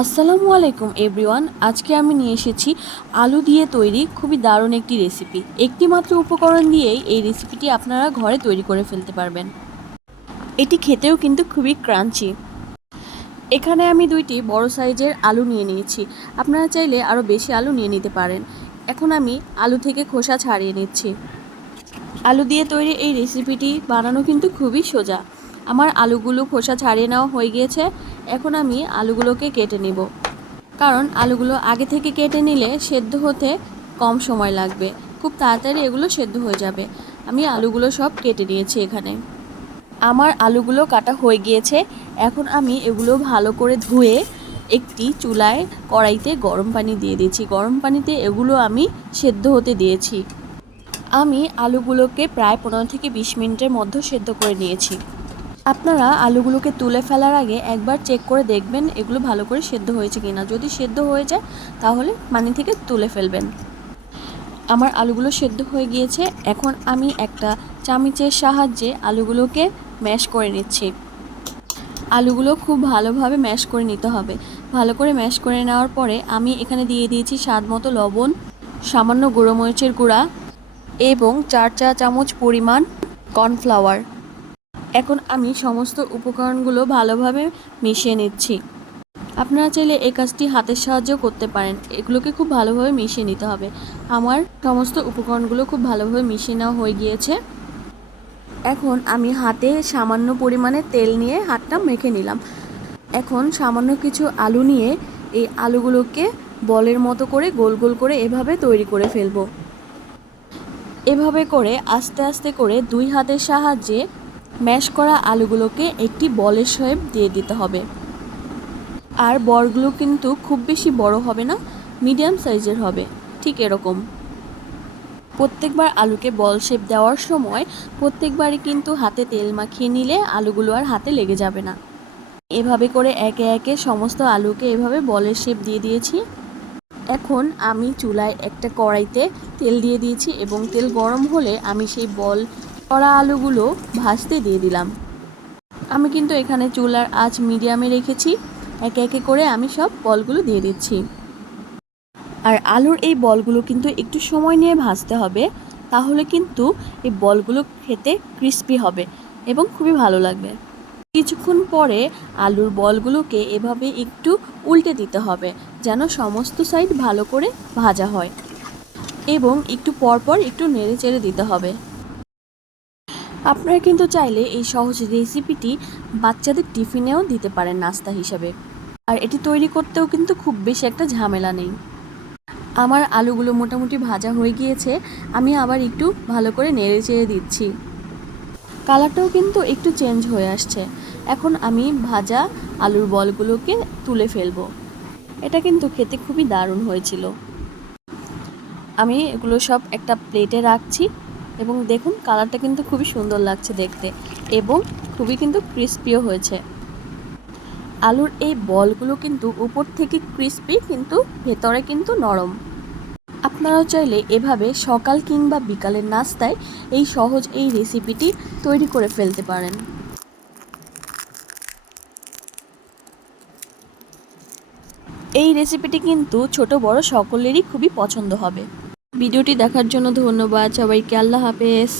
আসসালামু আলাইকুম এভরিওয়ান। আজকে আমি নিয়ে এসেছি আলু দিয়ে তৈরি খুবই দারুণ একটি রেসিপি। একটি মাত্র উপকরণ দিয়েই এই রেসিপিটি আপনারা ঘরে তৈরি করে ফেলতে পারবেন। এটি খেতেও কিন্তু খুবই ক্রাঞ্চি। এখানে আমি দুইটি বড় সাইজের আলু নিয়ে নিয়েছি। আপনারা চাইলে আরও বেশি আলু নিয়ে নিতে পারেন। এখন আমি আলু থেকে খোসা ছাড়িয়ে নিচ্ছি। আলু দিয়ে তৈরি এই রেসিপিটি বানানো কিন্তু খুবই সোজা। আমার আলুগুলো খোসা ছাড়িয়ে নেওয়া হয়ে গিয়েছে। এখন আমি আলুগুলোকে কেটে নিব, কারণ আলুগুলো আগে থেকে কেটে নিলে সেদ্ধ হতে কম সময় লাগবে, খুব তাড়াতাড়ি এগুলো সেদ্ধ হয়ে যাবে। আমি আলুগুলো সব কেটে নিয়েছি। এখানে আমার আলুগুলো কাটা হয়ে গিয়েছে। এখন আমি এগুলো ভালো করে ধুয়ে একটি চুলায় কড়াইতে গরম পানি দিয়ে দিয়েছি। গরম পানিতে এগুলো আমি সেদ্ধ হতে দিয়েছি। আমি আলুগুলোকে প্রায় 15 থেকে 20 মিনিটের মধ্যে সেদ্ধ করে নিয়েছি। আপনারা আলুগুলোকে তুলে ফেলার আগে একবার চেক করে দেখবেন এগুলো ভালো করে সেদ্ধ হয়েছে কিনা। যদি সেদ্ধ হয়ে যায় তাহলে পানি থেকে তুলে ফেলবেন। আমার আলুগুলো সেদ্ধ হয়ে গিয়েছে। এখন আমি একটা চামচের সাহায্যে আলুগুলোকে ম্যাশ করে নিচ্ছি। আলুগুলো খুব ভালোভাবে ম্যাশ করে নিতে হবে। ভালো করে ম্যাশ করে নেওয়ার পরে আমি এখানে দিয়ে দিয়েছি স্বাদ মতো লবণ, সামান্য গুঁড়ো মরিচের গুঁড়া এবং 4 চা চামচ পরিমাণ কর্নফ্লাওয়ার। এখন আমি সমস্ত উপকরণগুলো ভালোভাবে মিশিয়ে নিচ্ছি। আপনারা চাইলে এই কাজটি হাতের সাহায্যেও করতে পারেন। এগুলোকে খুব ভালোভাবে মিশিয়ে নিতে হবে। আমার সমস্ত উপকরণগুলো খুব ভালোভাবে মিশিয়ে নেওয়া হয়ে গিয়েছে। এখন আমি হাতে সামান্য পরিমাণে তেল নিয়ে হাতটা মেখে নিলাম। এখন সামান্য কিছু আলু নিয়ে এই আলুগুলোকে বলের মতো করে গোল গোল করে এভাবে তৈরি করে ফেলবো। এভাবে করে আস্তে আস্তে করে দুই হাতের সাহায্যে ম্যাশ করা আলুগুলোকে একটি বলের শেপ দিয়ে দিতে হবে। আর বলগুলো কিন্তু খুব বেশি বড় হবে না, মিডিয়াম সাইজের হবে, ঠিক এরকম। প্রত্যেকবার আলুকে বল শেপ দেওয়ার সময় প্রত্যেকবারই কিন্তু হাতে তেল মাখিয়ে নিলে আলুগুলো আর হাতে লেগে যাবে না। এভাবে করে একে একে সমস্ত আলুকে এভাবে বলের শেপ দিয়ে দিয়েছি। এখন আমি চুলায় একটা কড়াইতে তেল দিয়ে দিয়েছি এবং তেল গরম হলে আমি সেই বল করা আলুগুলো ভাজতে দিয়ে দিলাম। আমি কিন্তু এখানে চুলার আঁচ মিডিয়ামে রেখেছি। একে একে করে আমি সব বলগুলো দিয়ে দিচ্ছি। আর আলুর এই বলগুলো কিন্তু একটু সময় নিয়ে ভাজতে হবে, তাহলে কিন্তু এই বলগুলো খেতে ক্রিস্পি হবে এবং খুবই ভালো লাগবে। কিছুক্ষণ পরে আলুর বলগুলোকে এভাবে একটু উল্টে দিতে হবে, যেন সমস্ত সাইড ভালো করে ভাজা হয়, এবং একটু পরপর একটু নেড়ে চেড়ে দিতে হবে। আপনারা কিন্তু চাইলে এই সহজ রেসিপিটি বাচ্চাদের টিফিনেও দিতে পারেন নাস্তা হিসাবে। আর এটি তৈরি করতেও কিন্তু খুব বেশি একটা ঝামেলা নেই। আমার আলুগুলো মোটামুটি ভাজা হয়ে গিয়েছে। আমি আবার একটু ভালো করে নেড়ে চেড়ে দিচ্ছি। কালারটাও কিন্তু একটু চেঞ্জ হয়ে আসছে। এখন আমি ভাজা আলুর বলগুলোকে তুলে ফেলবো। এটা কিন্তু খেতে খুবই দারুণ হয়েছিল। আমি এগুলো সব একটা প্লেটে রাখছি এবং দেখুন কালারটা কিন্তু খুবই সুন্দর লাগছে দেখতে এবং খুবই কিন্তু ক্রিস্পিও হয়েছে। আলুর এই বলগুলো কিন্তু উপর থেকে ক্রিস্পি, কিন্তু ভেতরে কিন্তু নরম। আপনারাও চাইলে এভাবে সকাল কিংবা বিকালের নাস্তায় এই সহজ এই রেসিপিটি তৈরি করে ফেলতে পারেন। এই রেসিপিটি কিন্তু ছোট বড় সকলেরই খুবই পছন্দ হবে। ভিডিওটি দেখার জন্য ধন্যবাদ সবাইকে। আল্লাহ হাফেজ।